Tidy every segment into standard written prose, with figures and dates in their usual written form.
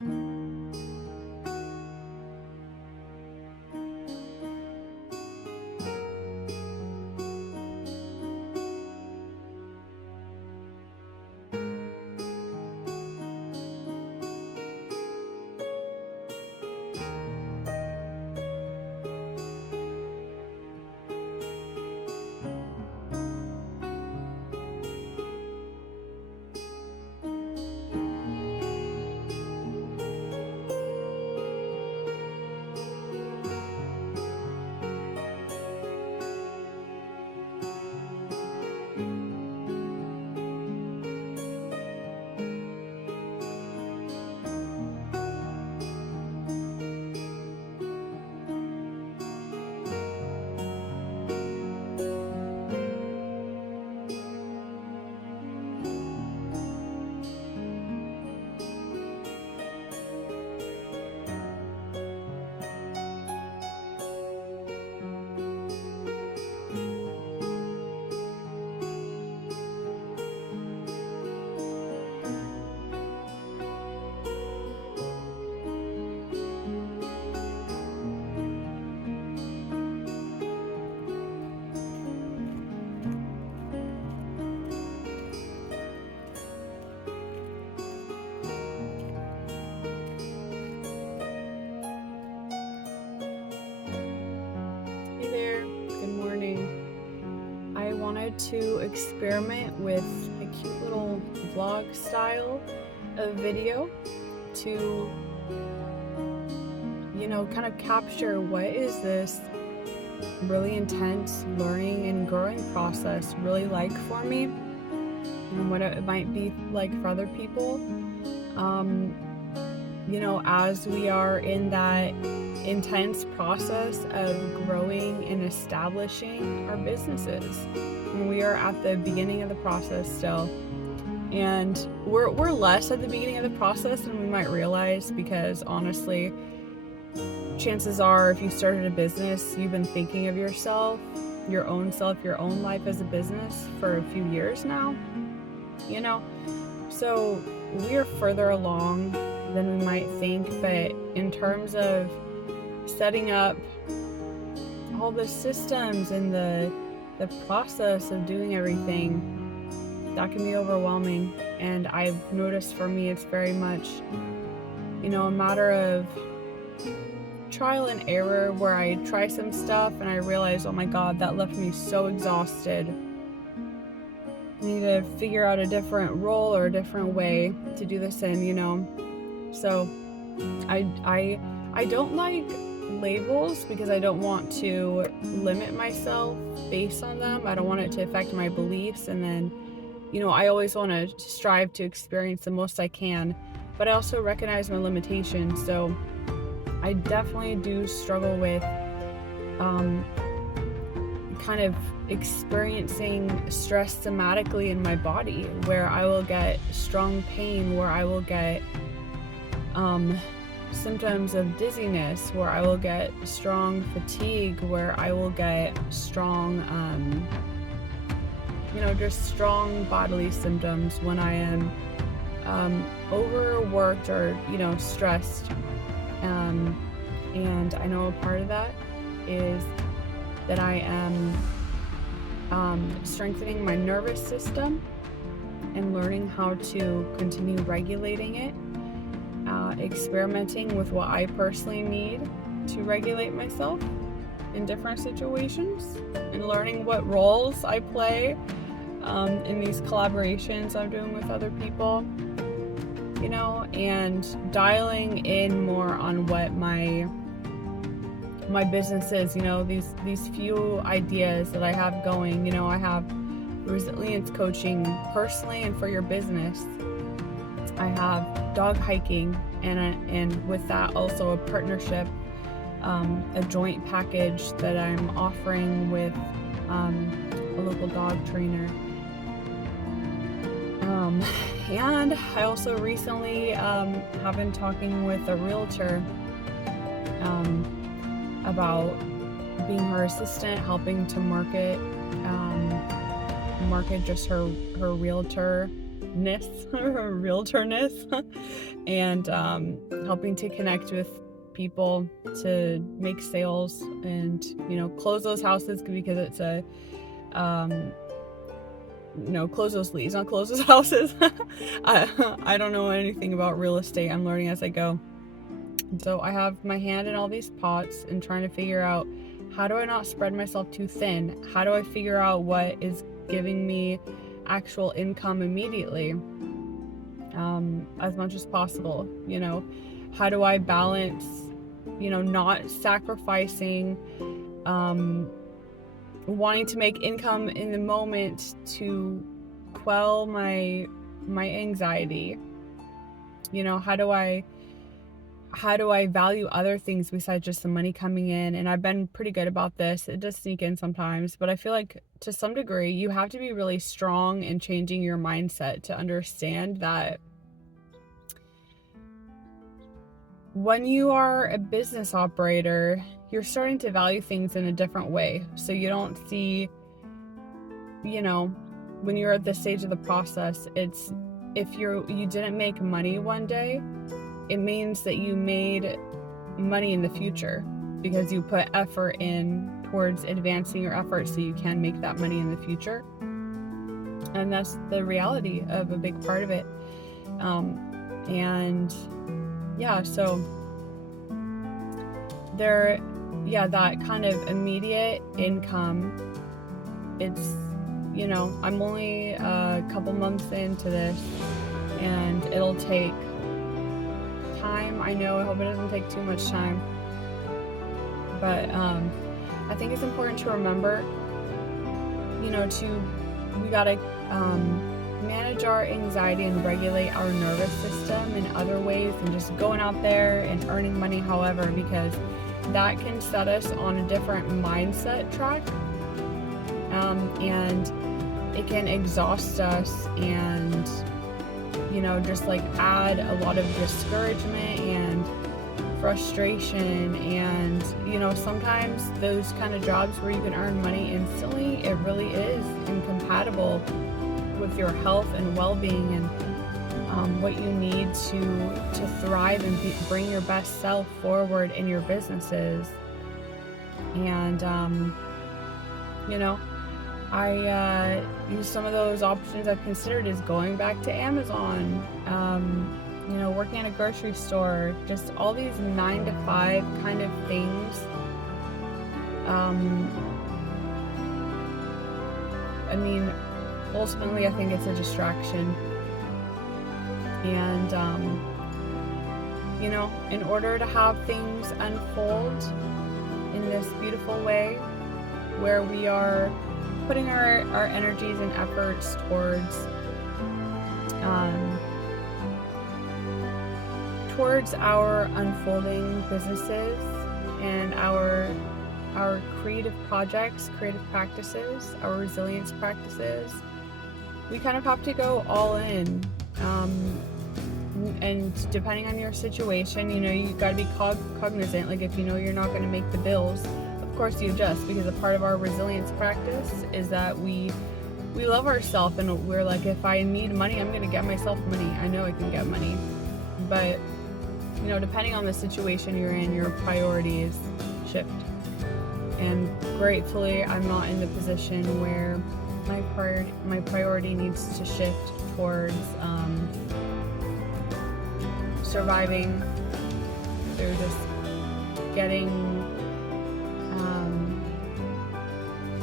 Hey there, good morning. I wanted to experiment with a cute little vlog style of video to, kind of capture what is this really intense learning and growing process really like for me, and what it might be like for other people. As we are in that intense process of growing and establishing our businesses. And we are at the beginning of the process still. And we're less at the beginning of the process than we might realize, because honestly, chances are if you started a business, you've been thinking of yourself, your own life as a business for a few years now, So we are further along than we might think, but in terms of setting up all the systems and the process of doing everything, that can be overwhelming. And I've noticed for me, it's very much, a matter of trial and error, where I try some stuff and I realize, oh my God, that left me so exhausted. I need to figure out a different role or a different way to do this in, So I don't like labels, because I don't want to limit myself based on them. I don't want it to affect my beliefs. And then, I always want to strive to experience the most I can, but I also recognize my limitations. So I definitely do struggle with kind of experiencing stress somatically in my body, where I will get strong pain, where I will get symptoms of dizziness, where I will get strong fatigue, where I will get strong, just strong bodily symptoms when I am overworked or, stressed. And I know a part of that is that I am strengthening my nervous system and learning how to continue regulating it. Experimenting with what I personally need to regulate myself in different situations, and learning what roles I play in these collaborations I'm doing with other people, and dialing in more on what my business is, these few ideas that I have going. I have resilience coaching personally and for your business. I have dog hiking, and with that also a partnership, a joint package that I'm offering with a local dog trainer. And I also recently have been talking with a realtor about being her assistant, helping to market just her realtor or realtorness, and helping to connect with people to make sales and, close those houses, because it's a, close those leads, not close those houses. I don't know anything about real estate. I'm learning as I go. So I have my hand in all these pots and trying to figure out, how do I not spread myself too thin? How do I figure out what is giving me actual income immediately, as much as possible? How do I balance, not sacrificing, wanting to make income in the moment to quell my anxiety? How do I value other things besides just the money coming in? And I've been pretty good about this. It does sneak in sometimes, but I feel like to some degree you have to be really strong in changing your mindset to understand that when you are a business operator, you're starting to value things in a different way. So you don't see, when you're at this stage of the process, it's, if you didn't make money one day, it means that you made money in the future because you put effort in towards advancing your efforts so you can make that money in the future. And that's the reality of a big part of it. So that kind of immediate income, it's, I'm only a couple months into this, and it'll take time. I know, I hope it doesn't take too much time, but I think it's important to remember, we gotta manage our anxiety and regulate our nervous system in other ways than just going out there and earning money, however, because that can set us on a different mindset track, and it can exhaust us and just like add a lot of discouragement and frustration. And sometimes those kind of jobs where you can earn money instantly, it really is incompatible with your health and well-being and what you need to thrive and bring your best self forward in your businesses. And I use some of those options I've considered is going back to Amazon, working at a grocery store, just all these 9-to-5 kind of things. Ultimately I think it's a distraction. And, in order to have things unfold in this beautiful way, where we are putting our energies and efforts towards our unfolding businesses and our creative projects, creative practices, our resilience practices, we kind of have to go all in. And depending on your situation, you got to be cognizant. Like if you're not going to make the bills, of course you adjust, because a part of our resilience practice is that we love ourselves, and we're like, if I need money, I'm going to get myself money. I know I can get money. But depending on the situation you're in, your priorities shift. And gratefully, I'm not in the position where my priority needs to shift towards surviving through just getting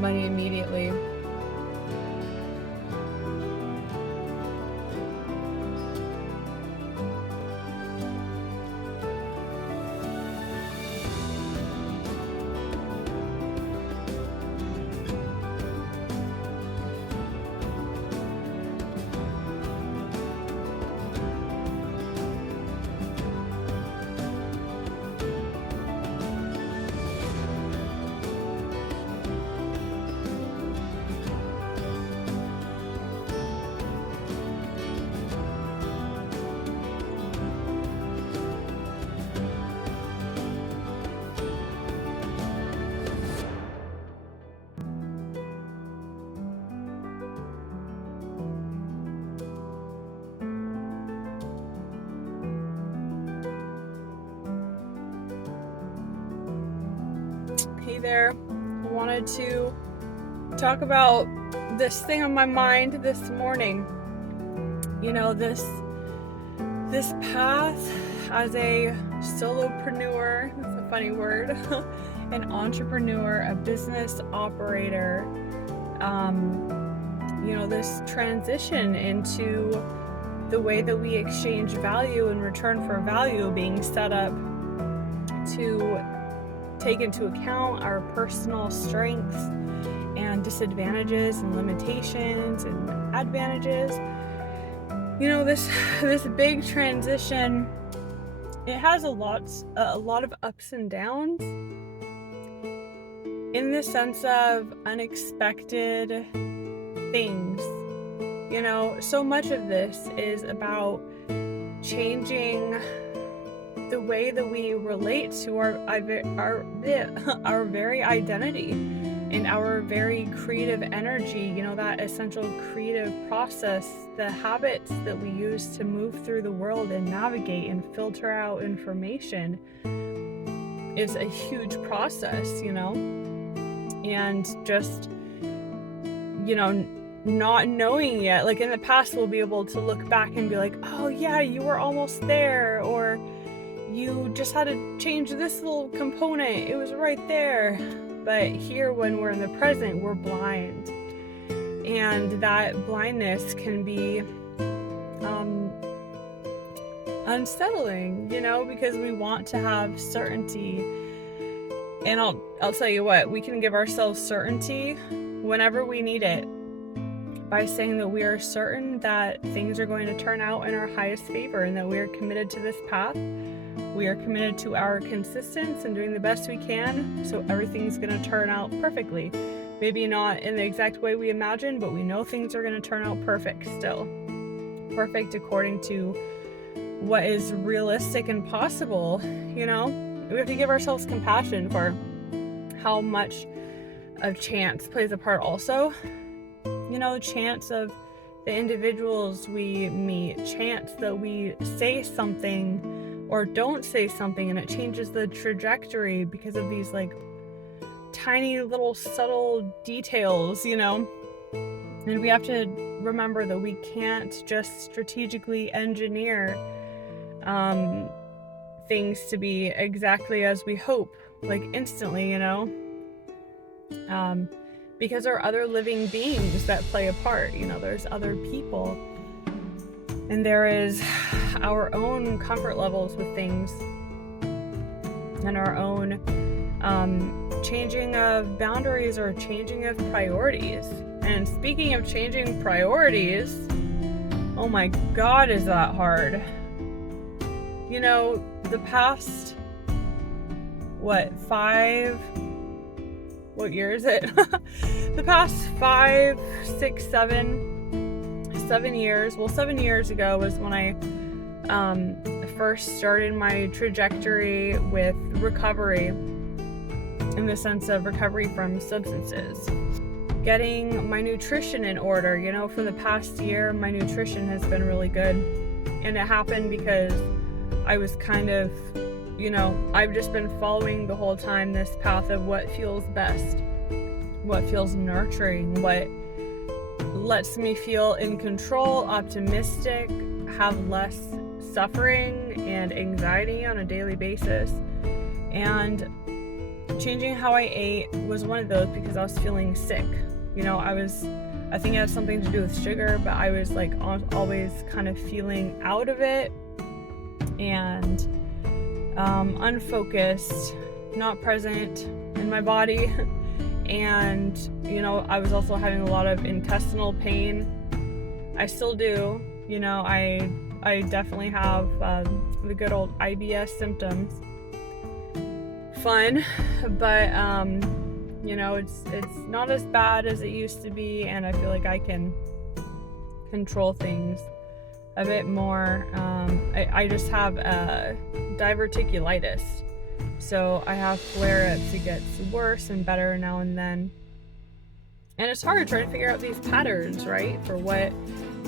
money immediately. Hey there. I wanted to talk about this thing on my mind this morning. You know, this path as a solopreneur, that's a funny word, an entrepreneur, a business operator, this transition into the way that we exchange value in return for value being set up to take into account our personal strengths and disadvantages and limitations and advantages. You know, this big transition, it has a lot of ups and downs in the sense of unexpected things. You know, so much of this is about changing the way that we relate to our very identity and our very creative energy, you know, that essential creative process, the habits that we use to move through the world and navigate and filter out information is a huge process, you know, and just, you know, not knowing yet, like in the past we'll be able to look back and be like, oh yeah, you were almost there, or you just had to change this little component, it was right there. But here, when we're in the present, we're blind, and that blindness can be unsettling, you know, because we want to have certainty. And I'll tell you what, we can give ourselves certainty whenever we need it by saying that we are certain that things are going to turn out in our highest favor and that we are committed to this path. We are committed to our consistency and doing the best we can, so everything's going to turn out perfectly. Maybe not in the exact way we imagine, but we know things are going to turn out perfect still. Perfect according to what is realistic and possible, you know? We have to give ourselves compassion for how much of chance plays a part also. You know, the chance of the individuals we meet, chance that we say something or don't say something and it changes the trajectory because of these like tiny little subtle details, you know. And we have to remember that we can't just strategically engineer things to be exactly as we hope, like instantly, you know. Because there are other living beings that play a part, you know, there's other people. And there is our own comfort levels with things and our own changing of boundaries or changing of priorities. And speaking of changing priorities, oh my God, is that hard. You know, the past, what year is it? The past 5, 6, 7 years. Well, 7 years ago was when I first started my trajectory with recovery, in the sense of recovery from substances. Getting my nutrition in order. You know, for the past year, my nutrition has been really good. And it happened because I was kind of, you know, I've just been following the whole time this path of what feels best, what feels nurturing, what lets me feel in control, optimistic, have less suffering and anxiety on a daily basis. And changing how I ate was one of those because I was feeling sick. You know, I think it had something to do with sugar, but I was like always kind of feeling out of it and unfocused, not present in my body. And, you know, I was also having a lot of intestinal pain. I still do, you know, I definitely have the good old IBS symptoms. Fun, but you know, it's not as bad as it used to be, and I feel like I can control things a bit more. I just have diverticulitis, so I have flare-ups. It gets worse and better now and then, and it's hard trying to figure out these patterns, right, for what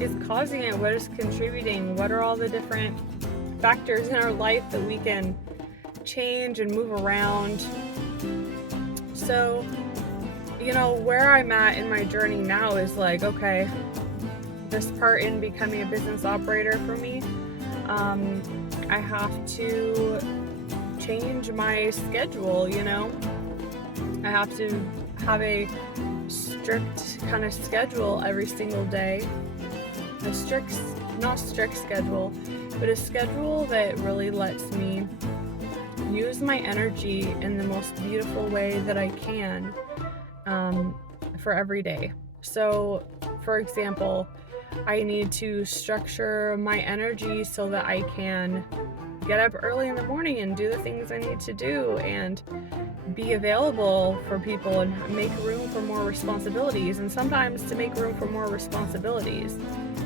is causing it, what is contributing, what are all the different factors in our life that we can change and move around. So, where I'm at in my journey now is like, okay, this part in becoming a business operator for me, I have to change my schedule, I have to have a strict kind of schedule every single day. Not strict schedule, but a schedule that really lets me use my energy in the most beautiful way that I can for every day. So, for example, I need to structure my energy so that I can get up early in the morning and do the things I need to do and be available for people and make room for more responsibilities. And sometimes to make room for more responsibilities,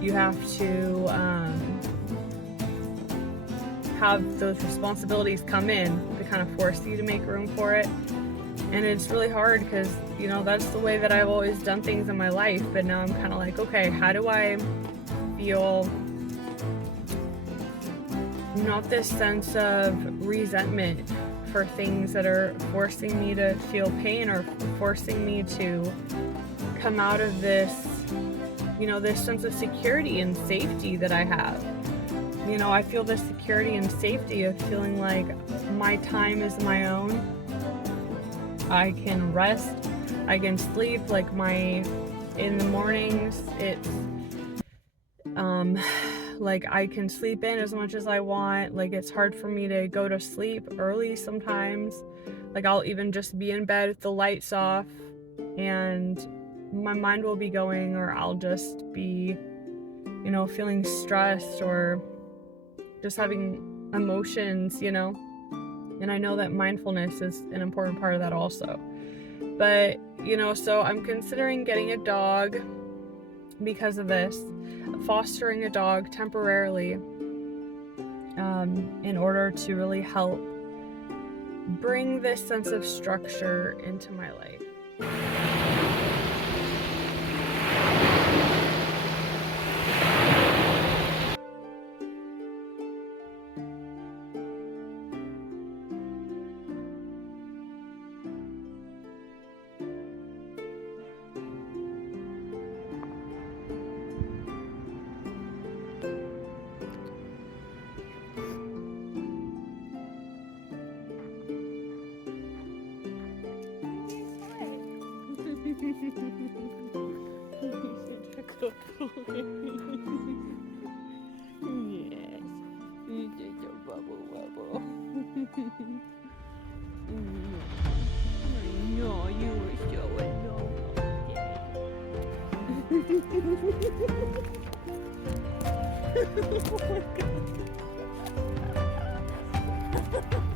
you have to have those responsibilities come in to kind of force you to make room for it. And it's really hard because, that's the way that I've always done things in my life. But now I'm kind of like, okay, how do I feel not this sense of resentment for things that are forcing me to feel pain or forcing me to come out of this, this sense of security and safety that I have. I feel this security and safety of feeling like my time is my own. I can rest, I can sleep, in the mornings, it's, I can sleep in as much as I want. It's hard for me to go to sleep early sometimes. I'll even just be in bed with the lights off and my mind will be going, or I'll just be, feeling stressed or just having emotions, and I know that mindfulness is an important part of that also. But, so I'm considering getting a dog because of this, fostering a dog temporarily, in order to really help bring this sense of structure into my life. Yes, you did your bubble wobble. I know you were so alone. Oh my God.